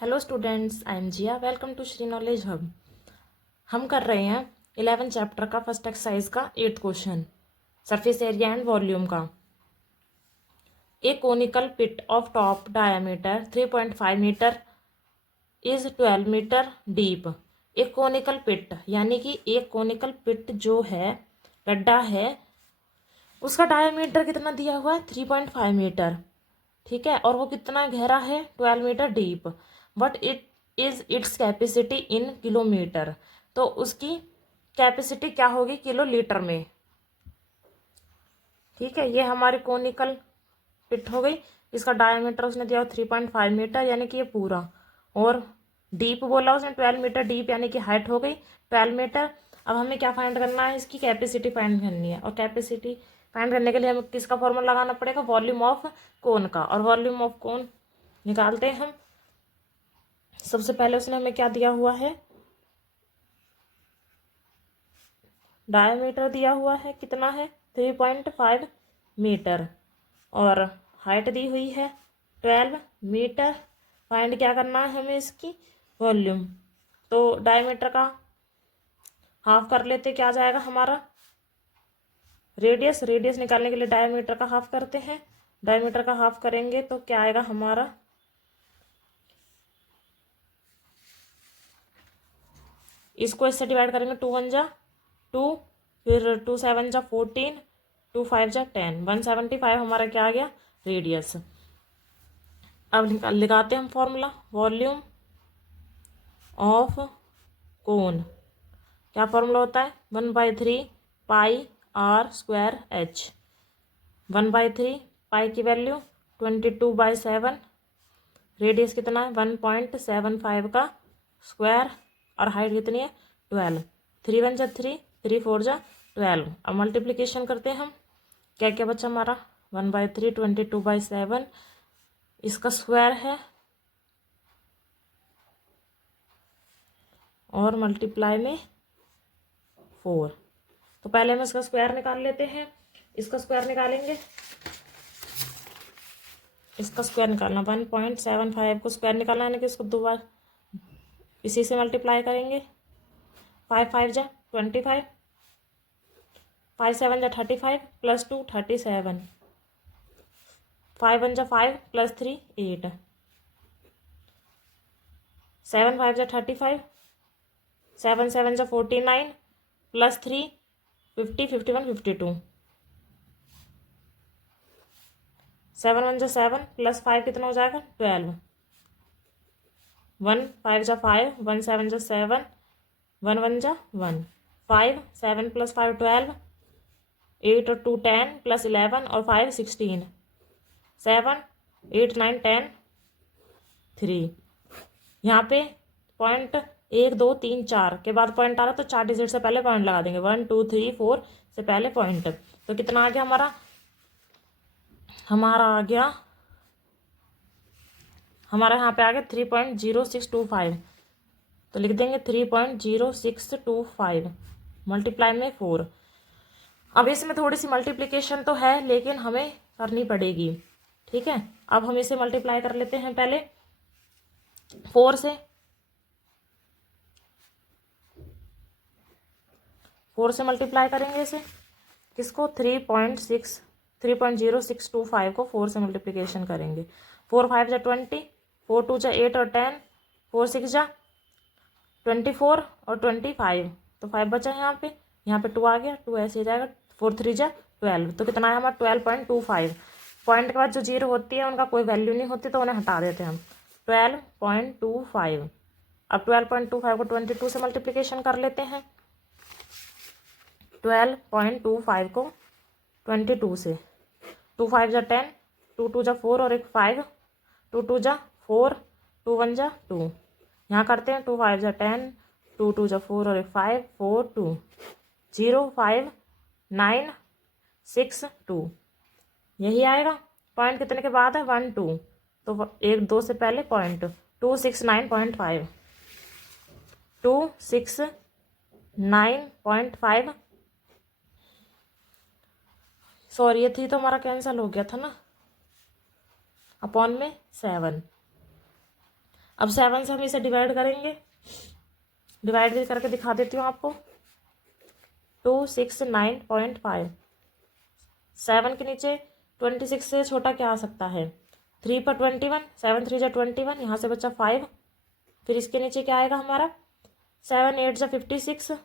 Hello students, I am Jiya. Welcome to Shri knowledge hub. हम कर रहे हैं 11 चैप्टर का फर्स्ट एक्सरसाइज का 8th question, surface area and volume का। A conical pit of top diameter 3.5 metre is 12 metre deep. एक conical pit यानी कि एक कोनिकल पिट जो है, गड्ढा है, उसका डायमीटर कितना दिया हुआ है? 3.5 मीटर। ठीक है, और वो कितना गहरा है? 12 metre deep. But it is its capacity in kilometre. तो उसकी कैपेसिटी क्या होगी? किलो लीटर में। ठीक है, ये हमारी कोनिकल पिट हो गई। इसका डायमीटर उसने दिया 3.5 मीटर यानी कि ये पूरा, और डीप बोला उसने 12 मीटर डीप यानी कि हाइट हो गई 12 मीटर। अब हमें क्या फाइंड करना है? इसकी कैपेसिटी फाइंड करनी है, और कैपेसिटी फाइंड करने के लिए हमें किसका फॉर्मूला लगाना पड़ेगा? वॉल्यूम ऑफ कोन का। और वॉल्यूम ऑफ कोन निकालते हैं हम। सबसे पहले उसने हमें क्या दिया हुआ है? डायमीटर दिया हुआ है, कितना है? 3.5 मीटर, और हाइट दी हुई है 12 मीटर। फाइंड क्या करना है हमें? इसकी वॉल्यूम। तो डायमीटर का हाफ कर लेते, क्या आ जाएगा हमारा? रेडियस। रेडियस निकालने के लिए डायमीटर का हाफ करते हैं। डायमीटर का हाफ करेंगे तो क्या आएगा हमारा? इसको इससे डिवाइड करेंगे, 2 1 जा 2, फिर 2 7 जा 14, 2 5 जा 10, 175 हमारा क्या आ गया? रेडियस। अब लगाते हैं हम फॉर्मूला। वॉल्यूम ऑफ कोन, क्या फॉर्मूला होता है? 1/3 पाई आर स्क्वायर एच। 1/3 पाई की वैल्यू 22/7, रेडियस कितना है? 1.75 का स्क्वायर, और हाइट कितनी है? 12। 3 1 जा 3, 3 4 जा 12। अब मल्टीप्लीकेशन करते हैं हम। क्या क्या बचा हमारा? 1/3 22/7, इसका स्क्वायर है, और मल्टीप्लाई में 4। तो पहले हम इसका स्क्वायर निकाल लेते हैं। इसका स्क्वायर निकालेंगे, इसका स्क्वायर निकालना 1.75 को स्क्वायर निकालना है, कि इसको 2 बार इसी से मल्टीप्लाई करेंगे। 5 5 जा 25, 5 7 जा 35, +2 37, 5 1 जा 5, +3 8, 7 5 जा 35, 7 7 जा 49, +3 50 51 52, 7 1 जा 7, +5 कितना हो जाएगा? 12, 1 5 जा 5, 1 7 जा 7, 1 1 जा 1, 5 7 + 5 12, 8 और 2 10, +11 और 5 16, 7 8 9 10 3। यहाँ पे पॉइंट 1 2 3 4 के बाद पॉइंट आ रहा, तो 4 डिजिट से पहले पॉइंट लगा देंगे। 1 2 3 4 से पहले पॉइंट। तो कितना आ गया हमारा? हमारा यहाँ पे आ गया 3.0625। तो लिख देंगे 3.0625 मल्टीप्लाई में 4। अब इसमें थोड़ी सी मल्टीप्लिकेशन तो है, लेकिन हमें करनी पड़ेगी। ठीक है, अब हम इसे मल्टीप्लाई कर लेते हैं पहले 4 से। 4 से मल्टीप्लाई करेंगे इसे, किसको? 3.0625 को 4 से मल्टीप्लिकेशन करेंगे। 4 5 जा 20, 4 2 जा 8 और 10, 4 6 जा 24 और 25, तो 5 बचा यहाँ पे 2 आ गया, 2 ऐसे ही जाएगा। 4 3 जा 12, तो कितना है हमारा? 12.25। पॉइंट के बाद जो जीरो होती है उनका कोई वैल्यू नहीं होती, तो उन्हें हटा देते हैं हम। 12.25। अब 12.25 को 22 से मल्टीप्लिकेशन कर लेते हैं। 12.25 को 22 से, 2 5 जा 10, 2 2 जा 4 और एक 5, 2 2 जा 4, 2 1 जा 2। यहाँ करते हैं 2 5 जा 10, 2 2 जा 4 और एक 5 4 2, 0 5 9 6 2। यही आएगा। पॉइंट कितने के बाद है? 1 2, तो 1 2 से पहले पॉइंट। 269.5, 269.5। सॉरी, ये थी तो हमारा कैंसिल हो गया था ना, अपॉन में 7। अब 7 से हम इसे डिवाइड करेंगे, डिवाइड भी करके दिखा देती हूँ आपको। 269.5, 7 के नीचे 26 से छोटा क्या आ सकता है, 3 पर 21, 7 3 जा 21, यहाँ से बचा 5, फिर इसके नीचे क्या आएगा हमारा, 7 8 जा 56,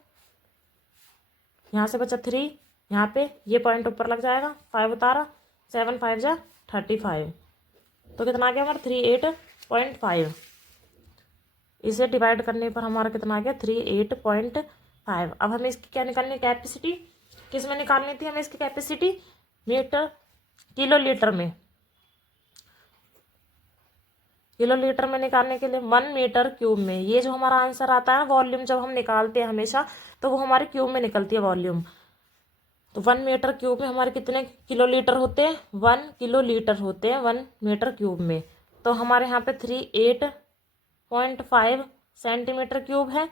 यहाँ से बचा 3, यहाँ पे ये पॉइंट ऊपर लग जाएगा, 5 उतारा, 7 5 जा 35, तो कितना आ गया हमारा 38.5। इसे डिवाइड करने पर हमारा कितना आ गया 38.5। अब हमें इसकी क्या निकालनी है, कैपेसिटी। किस में निकालनी थी हमें इसकी कैपेसिटी, मीटर किलोलीटर में। किलोलीटर में निकालने के लिए 1 मीटर क्यूब में, ये जो हमारा आंसर आता है वॉल्यूम जब हम निकालते हैं हमेशा तो वो हमारे क्यूब में निकलती है वॉल्यूम। तो 1 मीटर क्यूब में हमारे कितने किलोलीटर होते हैं, 1 किलोलीटर होते हैं 1 मीटर क्यूब में। तो हमारे यहाँ पे 38.5 सेंटीमीटर क्यूब है,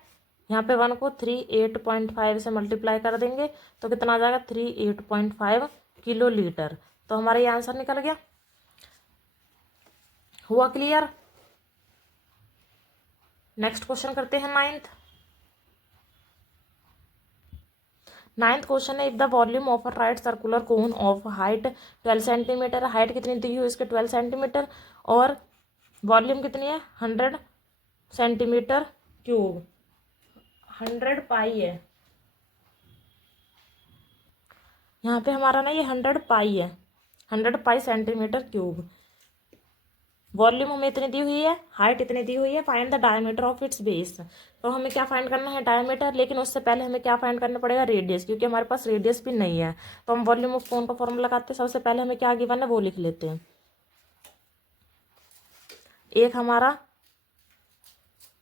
यहाँ पे 1 को 38.5 से मल्टीप्लाई कर देंगे तो कितना आ जाएगा 38.5 किलोलीटर। तो हमारा ये आंसर निकल गया। हुआ क्लियर। नेक्स्ट क्वेश्चन करते हैं नाइन्थ क्वेश्चन है, if the volume of a right circular cone of height 12 centimetre, height कितनी दी हुई इसके 12 सेंटीमीटर और वॉल्यूम कितनी है 100 सेंटीमीटर क्यूब, 100 पाई है यहाँ पे हमारा ना, ये 100 पाई है, 100 पाई सेंटीमीटर क्यूब। वॉल्यूम हमें इतनी दी हुई है, हाइट इतनी दी हुई है, find the diameter of its base. तो हमें क्या फाइंड करना है, डायमीटर, लेकिन उससे पहले हमें क्या फाइंड करना पड़ेगा, रेडियस, क्योंकि हमारे पास रेडियस भी नहीं है। तो हम वॉल्यूम ऑफ कोन का फॉर्मूला लगाते हैं, सबसे पहले हमें क्या गिवन है वो लिख लेते हैं। एक हमारा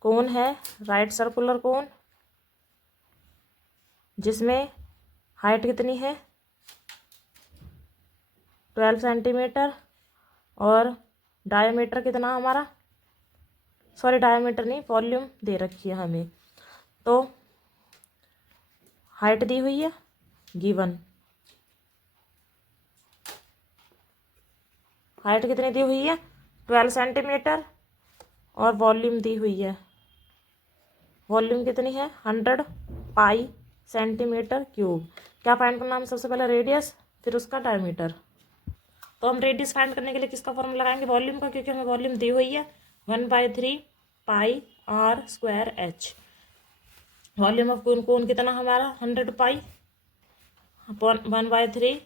कोन है राइट सर्कुलर कोन, जिसमें हाइट कितनी है 12 सेंटीमीटर और डायमीटर कितना हमारा, सॉरी डायमीटर नहीं, वॉल्यूम दे रखी है हमें। तो हाइट दी हुई है गिवन, हाइट कितनी दी हुई है 12 सेंटीमीटर और वॉल्यूम दी हुई है, वॉल्यूम कितनी है 100 पाई सेंटीमीटर क्यूब। क्या फाइंड करना हम, सबसे पहले रेडियस फिर उसका डायमीटर। तो हम रेडियस फाइंड करने के लिए किसका फॉर्मूला लगाएंगे, वॉल्यूम का, क्योंकि हमें वॉल्यूम दी हुई है 1/3 pi r square h. Volume of cone कितना हमारा 100 पाई, 1/3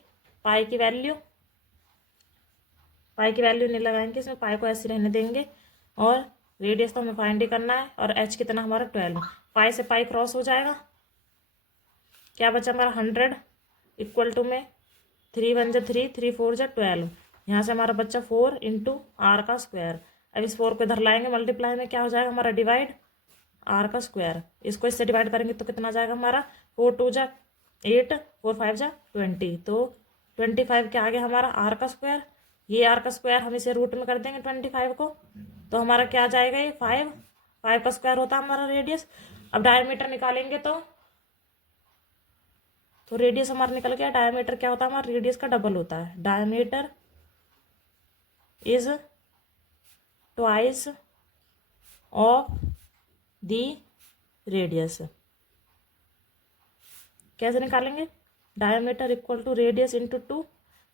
पाई की वैल्यू, पाई की वैल्यू नहीं लगाएंगे इसमें, पाई को ऐसे रहने देंगे। और रेडियस तो हमें फाइंड ही करना है, और एच कितना हमारा 12, पाई से पाई क्रॉस हो जाएगा, क्या बचा हमारा 100 इक्वल टू में 3 1 जा 3, 3 4 जा 12, यहाँ से हमारा बच्चा 4 इंटू आर का स्क्वायर। अब इस 4 को इधर लाएंगे, मल्टीप्लाई में क्या हो जाएगा हमारा डिवाइड आर का स्क्वायर, इसको इससे डिवाइड करेंगे तो कितना जाएगा हमारा 4 2 जा 8, 4 5 जा 20, तो 25 क्या आ गया हमारा आर का स्क्वायर। ये आर का स्क्वायर हम इसे रूट में कर देंगे 25 को, तो हमारा क्या आ जाएगा ये 5 का स्क्वायर होता है हमारा रेडियस। अब डायमीटर निकालेंगे तो रेडियस हमारा निकल गया, डायमीटर क्या होता है हमारा रेडियस का डबल होता है, diameter is twice of the radius. कैसे निकालेंगे, diameter equal to radius into 2,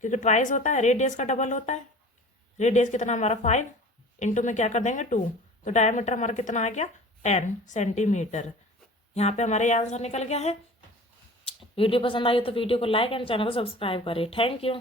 क्योंकि ट्वाइस होता है, रेडियस का डबल होता है। रेडियस कितना हमारा 5 इंटू में क्या कर देंगे 2, तो डायमीटर हमारा कितना आ गया 10 सेंटीमीटर। यहाँ पे हमारा ये आंसर निकल गया है। वीडियो पसंद आई हो तो वीडियो को लाइक एंड चैनल को सब्सक्राइब करें। Thank you.